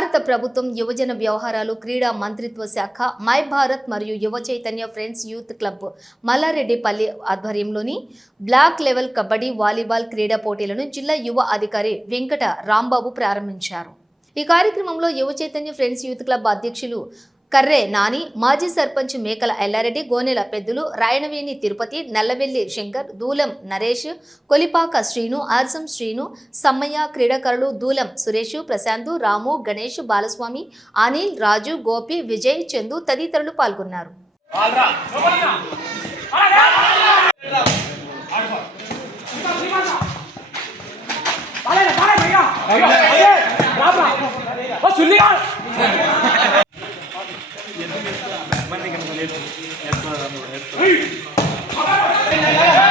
భారత ప్రభుత్వం యువజన వ్యవహారాలు క్రీడా మంత్రిత్వ శాఖ మై భారత్ మరియు యువ Chaitanya friends youth club Mallareddipalli ఆధ్వర్యంలోని బ్లాక్ లెవెల్ కబడ్డీ వాలీబాల్ క్రీడా పోటీలను జిల్లా యువ అధికారి వెంకట రాంబాబు ప్రారంభించారు. ఈ కార్యక్రమంలో యువ చైతన్య ఫ్రెండ్స్ యూత్ క్లబ్ అధ్యక్షులు కర్రే నాని, మాజీ సర్పంచ్ మేకల ఎల్లారెడ్డి, గోనెల పెద్దులు, రాయనవేణి తిరుపతి, నల్లవెల్లి శంకర్, దూలం నరేష్, కొలిపాక శ్రీను, ఆర్సం శ్రీను, సమ్మయ్య, క్రీడాకారులు దూలం సురేష్, ప్రశాంత్, రాము, గణేష్, బాలస్వామి, అనిల్, రాజు, గోపి, విజయ్, చందు తదితరులు పాల్గొన్నారు. Hey!